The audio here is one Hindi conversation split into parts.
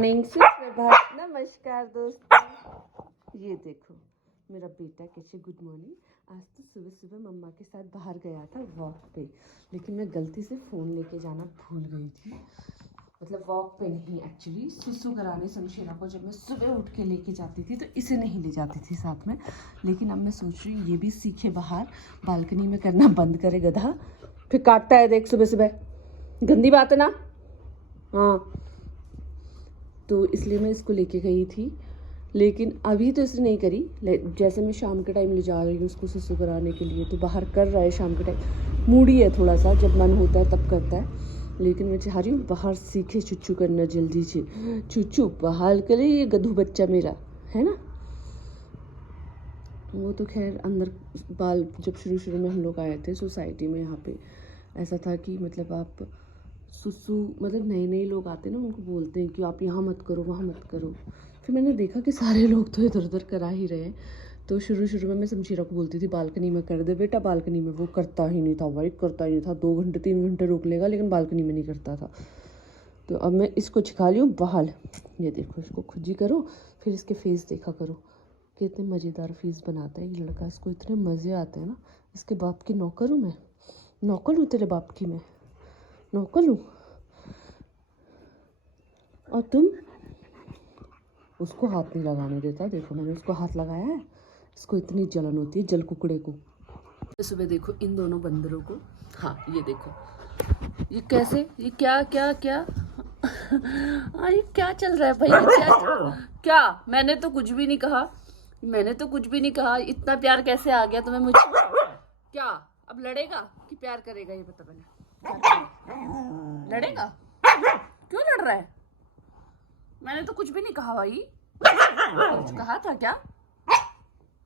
मॉर्निंग, सुप्रभात, नमस्कार दोस्तों। ये देखो मेरा बेटा कैसे गुड मॉर्निंग। आज तो सुबह सुबह मम्मा के साथ बाहर गया था वॉक पे, लेकिन मैं गलती से फ़ोन लेके जाना भूल गई थी। मतलब वॉक पे नहीं, एक्चुअली सुसु कराने शमशेरा को जब मैं सुबह उठ के लेके जाती थी तो इसे नहीं ले जाती थी साथ में। लेकिन अब मैं सोच रही हूँ ये भी सीखे, बाहर बालकनी में करना बंद करे गधा, फिर काटता है देख सुबह सुबह, गंदी बात है ना। हाँ, तो इसलिए मैं इसको लेके गई थी, लेकिन अभी तो इसने नहीं करी। जैसे मैं शाम के टाइम ले जा रही हूँ उसको सुसु कराने के लिए, तो बाहर कर रहा है शाम के टाइम। मूडी है थोड़ा सा, जब मन होता है तब करता है। लेकिन मैं चाह रही हूँ बाहर सीखे चुच्चू करना जल्दी से। चुच्चू बहाल करे ये गधू बच्चा मेरा, है ना। वो तो खैर अंदर बाल, जब शुरू में हम लोग आए थे सोसाइटी में, यहाँ पे ऐसा था कि मतलब आप सुसु, मतलब नए लोग आते हैं ना, उनको बोलते हैं कि आप यहाँ मत करो वहाँ मत करो। फिर मैंने देखा कि सारे लोग तो इधर उधर करा ही रहे हैं, तो शुरू में मैं शमशेरा को बोलती थी बालकनी में कर दे बेटा, बालकनी में। वो करता ही नहीं था भाई, करता ही नहीं था। 2 घंटे 3 घंटे रोक लेगा, लेकिन बालकनी में नहीं करता था। तो अब मैं इसको सिखा रही हूँ बहाल। ये देखो, इसको खुद ही करो, फिर इसके फेस देखा करो, कितने मज़ेदार फेस बनाता है ये लड़का। इसको इतने मज़े आते हैं ना। इसके बाप की नौकर हूँ मैं, नौकर हूँ तेरे बाप की, मैं नौकर हूँ। और तुम उसको हाथ नहीं लगाने देता। देखो मैंने उसको हाथ लगाया है, इसको इतनी जलन होती है जल कुकड़े को। सुबह देखो इन दोनों बंदरों को। हाँ ये देखो, ये कैसे, ये क्या क्या क्या ये क्या चल रहा है भाई, क्या मैंने तो कुछ भी नहीं कहा, मैंने तो कुछ भी नहीं कहा। इतना प्यार कैसे आ गया तुम्हें मुझे? क्या अब लड़ेगा कि प्यार करेगा, ये बता पहले। लड़ेगा? क्यों लड़ रहा है? मैंने तो कुछ भी नहीं कहा भाई। कुछ कहा था क्या?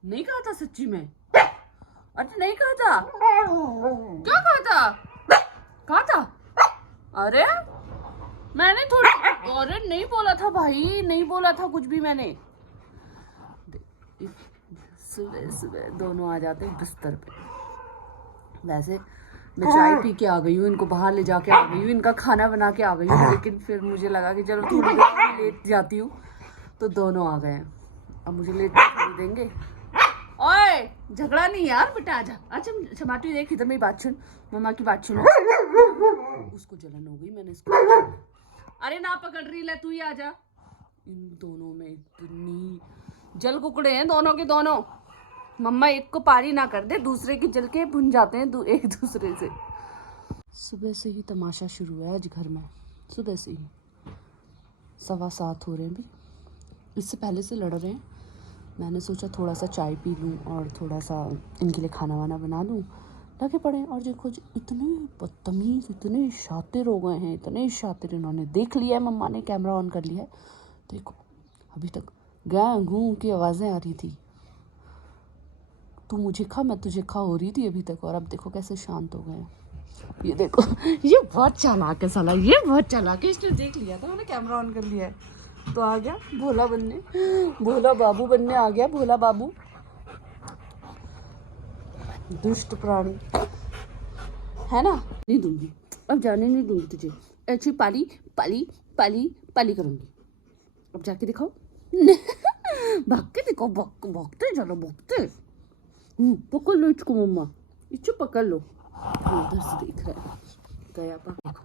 नहीं कहा था सच्ची में? अच्छा नहीं कहा था? क्या कहा था? कहा था? अरे मैंने थोड़ा, अरे नहीं बोला था भाई, नहीं बोला था कुछ भी मैंने। सुबह सुबह दोनों आ जाते हैं बिस्तर पे। वैसे मैं चाय पी के आ गई हूँ, इनको बाहर ले जाके आ गई हूँ, इनका खाना बना के आ गई हूँ, लेकिन फिर मुझे लगा कि चलो थोड़ी देर लेट जाती हूँ, तो दोनों आ गए हैं। अब मुझे लेट नहीं देंगे। ओए झगड़ा नहीं यार बेटा, आजा। अच्छा क्षमाटी, देख इधर मेरी बात सुन, मम्मा की बात सुनो। उसको जलन हो गई, मैंने इसको, अरे ना पकड़ रही, ले तू ही आजा। इन दोनों में इतनी जल कुकड़े हैं दोनों के दोनों। मम्मा एक को पारी ना कर दे, दूसरे की जल के भुन जाते हैं एक दूसरे से। सुबह से ही तमाशा शुरू है आज घर में, सुबह से ही 7:15 हो रहे हैं भी। इससे पहले से लड़ रहे हैं। मैंने सोचा थोड़ा सा चाय पी लूँ और थोड़ा सा इनके लिए खाना वाना बना दूँ, लगे पड़े। और देखो इतने बदतमीज़, इतने शातिर हो गए हैं, इतने शातिर। इन्होंने देख लिया है, मम्मा ने कैमरा ऑन कर लिया है। देखो अभी तक गाँ गूँ की आवाज़ें आ रही थी, तू मुझे खा मैं तुझे खा हो रही थी अभी तक, और अब देखो कैसे शांत हो गए। ये देखो ये बहुत चालाक है साला, ये बहुत चालाक है। इसने देख लिया था, मैंने कैमरा ऑन कर लिया है, तो आ गया भोला बनने, भोला बाबू बनने आ गया, भोला बाबू। दुष्ट प्राणी है ना। नहीं दूंगी, अब जाने नहीं दूंगी तुझे। ऐसी पाली पाली पाली पाली करूंगी। अब जाके दिखाओ भाग के दिखाओ, भागते चलो भागते। पकड़ लो इसको मम्मा, इसको पकड़ लो। उधर से देख रहा है गया पा। देखो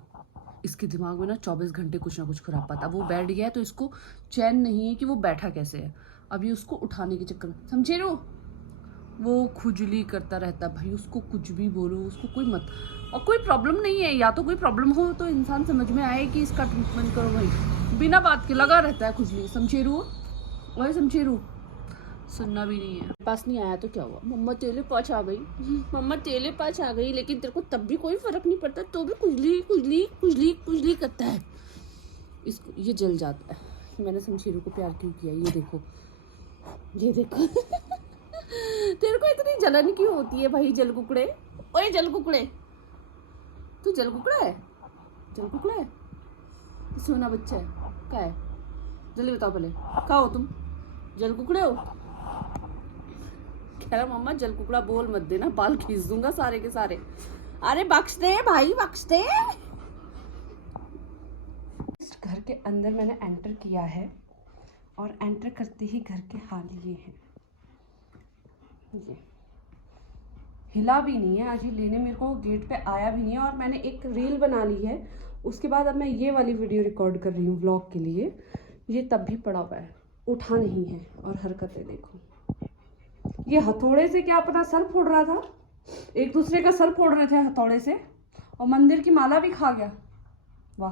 इसके दिमाग में ना 24 घंटे कुछ ना कुछ खुरापात। अब वो बैठ गया है तो इसको चैन नहीं है कि वो बैठा कैसे है। अभी उसको उठाने के चक्कर में, समझे रो, वो खुजली करता रहता भाई। उसको कुछ भी बोलो, उसको कोई मत, और कोई प्रॉब्लम नहीं है। या तो कोई प्रॉब्लम हो तो इंसान समझ में आए कि इसका ट्रीटमेंट करो भाई। बिना बात के लगा रहता है खुजली। समझेरू वही समझेरू, सुनना भी नहीं है। पास नहीं आया तो क्या हुआ, मम्मा तेरे पास आ गई, मम्मा तेरे पास आ गई, लेकिन तेरे को तब भी कोई फर्क नहीं पड़ता, तो भी खुजली खुजली खुजली खुजली करता है। इसको ये जल जाता है। मैंने शमशेरू को प्यार क्यों किया, ये देखो, ये देखो तेरे को इतनी जलन क्यों होती है भाई, जल कुकड़े। ओए जल कुकड़े, तू जल कुकड़ा है? जल कुकड़ा है? सोना बच्चा है? क्या है? जल्दी बताओ पहले, क्या हो तुम? जल कुकड़े हो? कह रहा मम्मा जल कुकड़ा बोल मत देना, बाल खींच दूंगा सारे के सारे। अरे बख्श दे भाई, बख्श दे। घर के अंदर मैंने एंटर किया है और एंटर करते ही घर के हाल ये हैं। ये हिला भी नहीं है, आज ये लेने मेरे को गेट पे आया भी नहीं है। और मैंने एक रील बना ली है, उसके बाद अब मैं ये वाली वीडियो रिकॉर्ड कर रही हूँ व्लॉग के लिए। ये तब भी पड़ा हुआ है, उठा नहीं है। और हरकतें देखो, ये हथौड़े से क्या अपना सर फोड़ रहा था, एक दूसरे का सर फोड़ रहे थे हथौड़े से, और मंदिर की माला भी खा गया। वाह,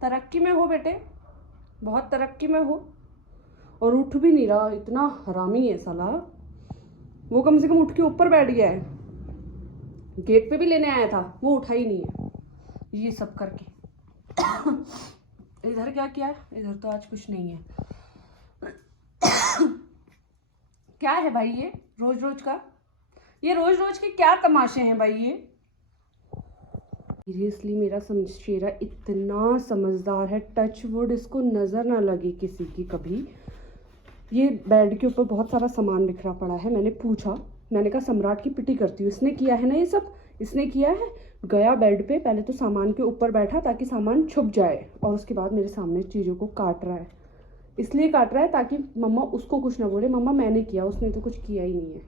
तरक्की में हो बेटे, बहुत तरक्की में हो। और उठ भी नहीं रहा, इतना हरामी है साला। वो कम से कम उठ के ऊपर बैठ गया है, गेट पे भी लेने आया था, वो उठा ही नहीं है। ये सब करके इधर क्या किया है? इधर तो आज कुछ नहीं है। क्या है भाई ये रोज रोज का, ये रोज रोज के क्या तमाशे हैं भाई ये? सीरियसली मेरा शमशेरा इतना समझदार है, टच वुड इसको नजर ना लगे किसी की कभी। ये बेड के ऊपर बहुत सारा सामान बिखरा पड़ा है। मैंने पूछा, मैंने कहा सम्राट की पिटी करती हूँ, इसने किया है ना ये सब, इसने किया है। गया बेड पे, पहले तो सामान के ऊपर बैठा ताकि सामान छुप जाए, और उसके बाद मेरे सामने चीज़ों को काट रहा है। इसलिए काट रहा है ताकि मम्मा उसको कुछ ना बोले, मम्मा मैंने किया, उसने तो कुछ किया ही नहीं है।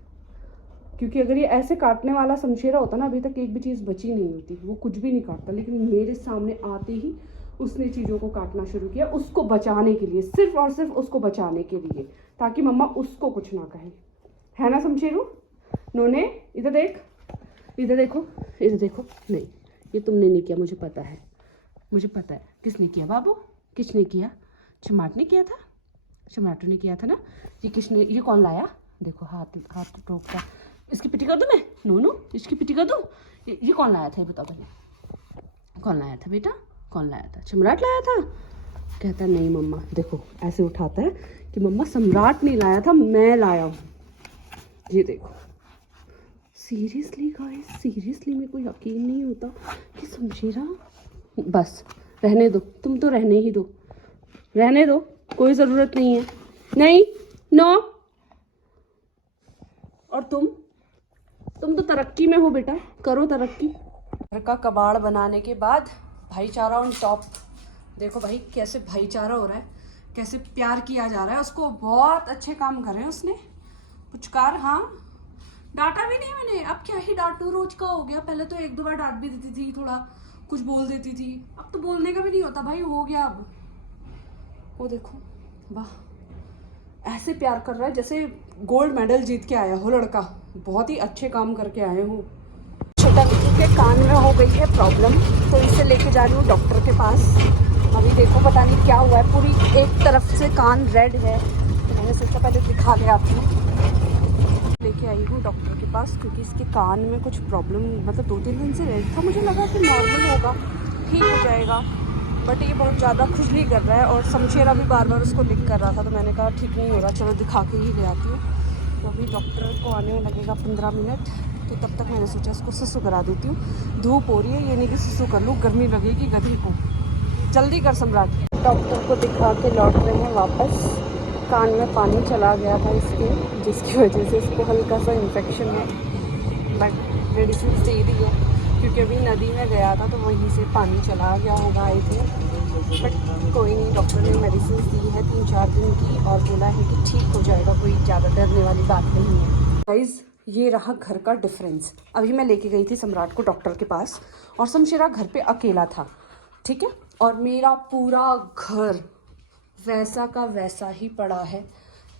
क्योंकि अगर ये ऐसे काटने वाला शमशेरा होता ना, अभी तक एक भी चीज़ बची नहीं होती, वो कुछ भी नहीं काटता। लेकिन मेरे सामने आते ही उसने चीज़ों को काटना शुरू किया, उसको बचाने के लिए, सिर्फ और सिर्फ उसको बचाने के लिए, ताकि मम्मा उसको कुछ ना कहे। है ना शमशेरू? नोने इधर देख, इधर देखो, इधर देखो। नहीं, ये तुमने नहीं किया, मुझे पता है, मुझे पता है किसने किया बाबू, किसने किया? चमाट ने किया था, चमाटू ने किया था ना। ये किसने, ये कौन लाया? देखो हाथ हाथ टोकता। इसकी पिटी कर दूँ मैं? नो, इसकी पिटी कर दूँ? ये कौन लाया था, ये बताओ पहले, कौन लाया था बेटा, कौन लाया था? सम्राट लाया था? कहता नहीं मम्मा, देखो ऐसे उठाता है कि मम्मा सम्राट नहीं लाया था, मैं लाया हूँ। ये देखो, सीरियसली गाइस, सीरियसली मेरे को यकीन नहीं होता कि शमशेरा। बस रहने दो, तुम तो रहने ही दो, रहने दो, कोई ज़रूरत नहीं है। नहीं, नो। और तुम तो तरक्की में हो बेटा, करो तरक्की। घर का कबाड़ बनाने के बाद भाईचारा ऑन टॉप। देखो भाई कैसे भाईचारा हो रहा है, कैसे प्यार किया जा रहा है उसको। बहुत अच्छे काम कर रहे हैं उसने। पुचकार, हाँ, डांटा भी नहीं मैंने, अब क्या ही डांटू, रोज का हो गया। पहले तो एक दो बार डांट भी देती थी, थोड़ा कुछ बोल देती थी, अब तो बोलने का भी नहीं होता भाई, हो गया अब। वो देखो, वाह, ऐसे प्यार कर रहा है जैसे गोल्ड मेडल जीत के आया हो लड़का। बहुत ही अच्छे काम करके आए हो। छोटा बिट्टू के कान में हो गई है प्रॉब्लम, तो इसे लेके जा रही हूँ डॉक्टर के पास। अभी देखो पता नहीं क्या हुआ है, पूरी एक तरफ से कान रेड है, तो मैंने सोचा पहले दिखा ले आती हूँ। लेके आई हूँ डॉक्टर के पास, क्योंकि इसके कान में कुछ प्रॉब्लम, मतलब 2-3 दिन से रेड था। मुझे लगा कि नॉर्मल होगा, ठीक हो जाएगा, बट ये बहुत ज़्यादा खुजली कर रहा है। और शमशेरा भी बार बार उसको लिक कर रहा था, तो मैंने कहा ठीक नहीं हो रहा, चलो दिखा के ही ले आती हूँ। तो अभी डॉक्टर को आने में लगेगा 15 मिनट, तो तब तक मैंने सोचा इसको सुसु करा देती हूँ। धूप हो रही है, ये नहीं कि सुसु कर लूँ, गर्मी लगेगी गधी को। जल्दी कर सम्राट। डॉक्टर को दिखा के लौट रहे हैं वापस। कान में पानी चला गया था इसके, जिसकी वजह से इसको हल्का सा इन्फेक्शन है, बट मेडिसिन दे दी है, क्योंकि अभी नदी में गया था तो वहीं से पानी चला गया होगा आई थिंक। बट कोई नहीं, डॉक्टर ने मेडिसिन दी है 3-4 दिन की, और बोला है कि ठीक हो जाएगा, कोई ज़्यादा डरने वाली बात नहीं है। गाइस, ये रहा घर का डिफरेंस। अभी मैं लेके गई थी सम्राट को डॉक्टर के पास, और शमशेरा घर पे अकेला था, ठीक है, और मेरा पूरा घर वैसा का वैसा ही पड़ा है।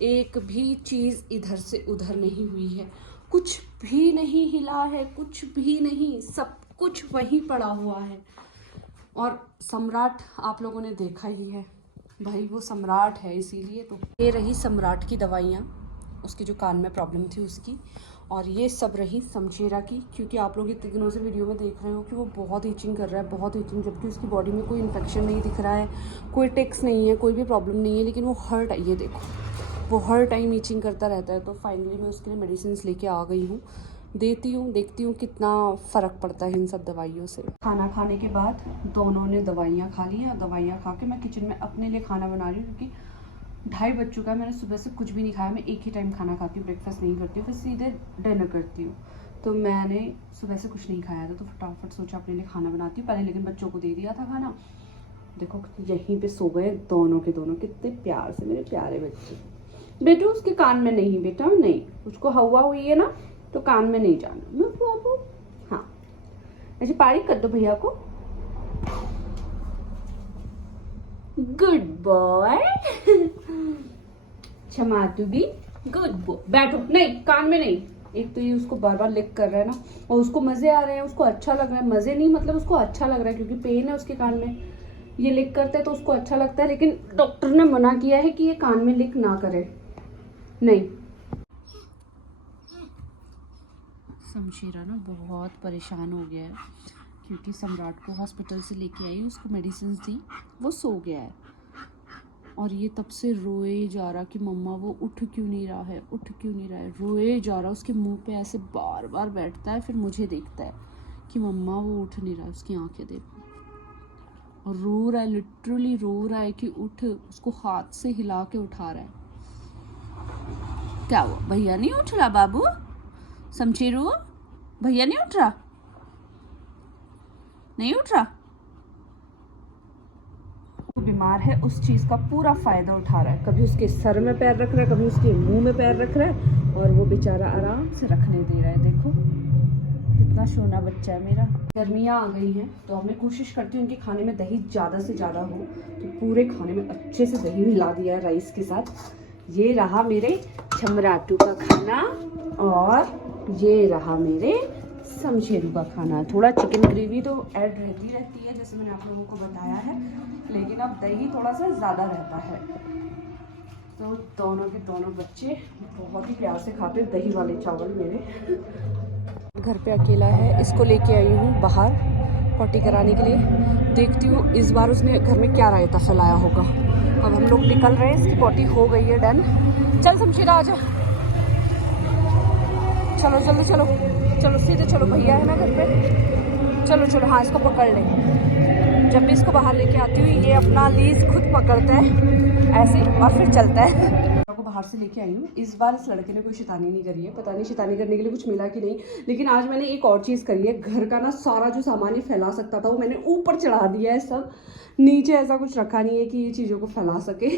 एक भी चीज़ इधर से उधर नहीं हुई है, कुछ भी नहीं हिला है, कुछ भी नहीं, सब कुछ वहीं पड़ा हुआ है। और सम्राट आप लोगों ने देखा ही है भाई, वो सम्राट है, इसीलिए तो। ये रही सम्राट की दवाइयाँ, उसकी जो कान में प्रॉब्लम थी उसकी, और ये सब रही शमशेरा की, क्योंकि आप लोग इतने दिनों से वीडियो में देख रहे हो कि वो बहुत ईचिंग कर रहा है, बहुत ईचिंग, जबकि उसकी बॉडी में कोई इन्फेक्शन नहीं दिख रहा है, कोई टिक्स नहीं है, कोई भी प्रॉब्लम नहीं है, लेकिन वो हर टाइम, ये देखो, वो हर टाइम ईचिंग करता रहता है। तो फाइनली मैं उसके लिए मेडिसिन लेके आ गई हूँ, देती हूँ, देखती हूँ कितना फ़र्क पड़ता है इन सब दवाइयों से। खाना खाने के बाद दोनों ने दवाइयाँ खा ली, और दवाइयाँ खा के मैं किचन में अपने लिए खाना बना रही हूँ, क्योंकि 2:30 बज चुका है, मैंने सुबह से कुछ भी नहीं खाया। मैं एक ही टाइम खाना खाती हूँ, ब्रेकफास्ट नहीं करती हूँ, फिर सीधे डिनर करती हूँ। तो मैंने सुबह से कुछ नहीं खाया था, तो फटाफट सोचा अपने लिए खाना बनाती हूँ पहले, लेकिन बच्चों को दे दिया था खाना। देखो यहीं पे सो गए दोनों के दोनों, कितने प्यार से मेरे प्यारे बच्चे। बेटू उसके कान में नहीं बेटा, नहीं, उसको हवा हुई है ना तो कान में नहीं जाना। मैं बाबू हाँ, ऐसे पारी कर दो भैया को। Good boy. क्षमातु भी गुड बॉय। बैठो, नहीं कान में नहीं। एक तो ये उसको बार बार लिक कर रहा है ना, और उसको मजे आ रहे हैं, उसको अच्छा लग रहा है। मजे नहीं मतलब उसको अच्छा लग रहा है क्योंकि पेन है उसके कान में। ये लिक करता है तो उसको अच्छा लगता है, लेकिन डॉक्टर ने मना किया है कि ये कान में लिक ना करे। नहीं, शमशेरा ना बहुत परेशान हो गया है क्योंकि सम्राट को हॉस्पिटल से लेके आई, उसको मेडिसिन दी, वो सो गया है और ये तब से रोए जा रहा कि मम्मा वो उठ क्यों नहीं रहा है, उठ क्यों नहीं रहा है, रोए जा रहा। उसके मुंह पे ऐसे बार बार बैठता है, फिर मुझे देखता है कि मम्मा वो उठ नहीं रहा है। उसकी आंखें देखो, और रो रहा है, लिटरली रो रहा है कि उठ। उसको हाथ से हिला के उठा रहा है। क्या हुआ, भैया नहीं उठ रहा बाबू? समचेरू, भैया नहीं उठ रहा, नहीं उठ रहा। वो बीमार है, उस चीज़ का पूरा फ़ायदा उठा रहा है। कभी उसके सर में पैर रख रहा है, कभी उसके मुंह में पैर रख रहा है, और वो बेचारा आराम से रखने दे रहा है। देखो कितना सोना बच्चा है मेरा। गर्मियाँ आ गई हैं तो अब मैं कोशिश करती हूँ उनके खाने में दही ज़्यादा से ज़्यादा हो, तो पूरे खाने में अच्छे से दही मिला दिया है राइस के साथ। ये रहा मेरे छमराटू का खाना, और ये रहा मेरे शमशेरू का खाना। थोड़ा चिकन ग्रेवी तो ऐड रहती है जैसे मैंने आप लोगों को बताया है, लेकिन अब दही थोड़ा सा ज़्यादा रहता है। तो दोनों के दोनों बच्चे बहुत ही प्यार से खाते हैं दही वाले चावल मेरे। घर पे अकेला है, इसको लेके आई हूँ बाहर पॉटी कराने के लिए। देखती हूँ इस बार उसने घर में क्या रायता फैलाया होगा। अब हम लोग निकल रहे हैं, इसकी पॉटी हो गई है डन। चल शमशेरा आजा, चलो जल्दी चलो, चलो सीधे चलो, भैया है ना घर पे। चलो चलो, हाँ इसको पकड़ ले। जब भी इसको बाहर लेके आती हूँ ये अपना लीज खुद पकड़ता है ऐसे और फिर चलता है। को बाहर से लेके आई हूँ। इस बार इस लड़के ने कोई शैतानी नहीं करी है, पता नहीं शैतानी करने के लिए कुछ मिला कि नहीं, लेकिन आज मैंने एक और चीज़ करी है। घर का ना सारा जो सामान ये फैला सकता था वो मैंने ऊपर चढ़ा दिया है, सब नीचे ऐसा कुछ रखा नहीं है कि ये चीज़ों को फैला सके।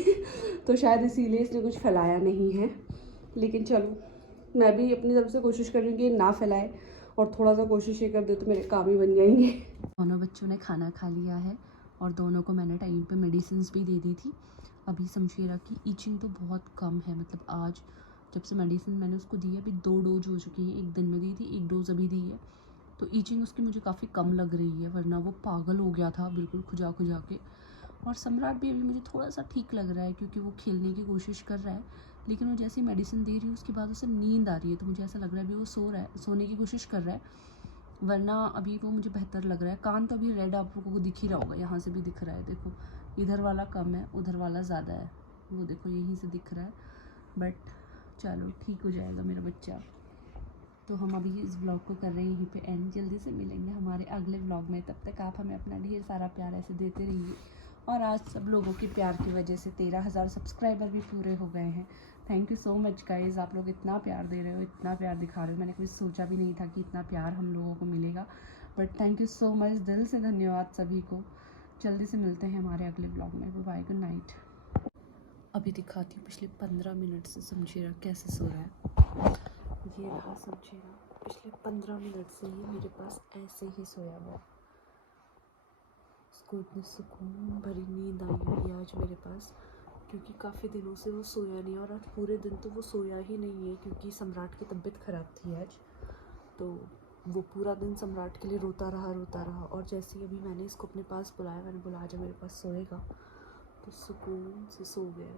तो शायद इसीलिए इसने कुछ फैलाया नहीं है, लेकिन चलो मैं भी अपनी तरफ से कोशिश कर रही हूँ कि ना फैलाए, और थोड़ा सा कोशिश ये कर दे तो मेरे काम ही बन जाएंगे। दोनों बच्चों ने खाना खा लिया है और दोनों को मैंने टाइम पे मेडिसिन भी दे दी थी। अभी शमशेरा की ईचिंग तो बहुत कम है, मतलब आज जब से मेडिसिन मैंने उसको दी है, अभी 2 डोज हो चुकी हैं। एक दिन में दी थी, 1 डोज अभी दी है, तो ईचिंग उसकी मुझे काफ़ी कम लग रही है, वरना वो पागल हो गया था बिल्कुल खुजा खुजा के। और सम्राट भी अभी मुझे थोड़ा सा ठीक लग रहा है क्योंकि वो खेलने की कोशिश कर रहा है, लेकिन वो जैसी मेडिसिन दे रही है उसके बाद उसे नींद आ रही है, तो मुझे ऐसा लग रहा है अभी वो सो रहा है, सोने की कोशिश कर रहा है, वरना अभी वो मुझे बेहतर लग रहा है। कान तो अभी रेड आप लोगों को दिख ही रहा होगा, यहाँ से भी दिख रहा है, देखो इधर वाला कम है, उधर वाला ज़्यादा है, वो देखो यहीं से दिख रहा है, बट चलो ठीक हो जाएगा मेरा बच्चा। तो हम अभी इस ब्लॉग को कर रहे हैं यहीं पे एंड। जल्दी से मिलेंगे हमारे अगले ब्लॉग में, तब तक आप हमें अपना ढेर सारा प्यार ऐसे देते रहिए। और आज सब लोगों के प्यार की वजह से 13,000 सब्सक्राइबर भी पूरे हो गए हैं। Thank you so much guys, आप लोग इतना प्यार दे रहे हो, इतना प्यार दिखा रहे हो। मैंने कभी सोचा भी नहीं था कि इतना प्यार हम लोगों को मिलेगा, but thank you so much, दिल से धन्यवाद सभी को। जल्दी से मिलते हैं हमारे अगले ब्लॉग में। Bye, good night. अभी दिखाती हूँ पिछले 15 मिनट से शमशेरा कैसे सो रहा है। ये रहा शमशेरा, पिछले 15 मिनट से ही मेरे पास ऐसे ही सोया हुआ। उसको इतनी सुकून भरी नींद आई हुई है आज मेरे पास, क्योंकि काफ़ी दिनों से वो सोया नहीं, और आज पूरे दिन तो वो सोया ही नहीं है क्योंकि सम्राट की तबीयत ख़राब थी आज। तो वो पूरा दिन सम्राट के लिए रोता रहा, और जैसे ही अभी मैंने इसको अपने पास बुलाया, मैंने बोला आजा मेरे पास सोएगा, तो सुकून से सो गया।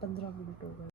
15 मिनट हो गए।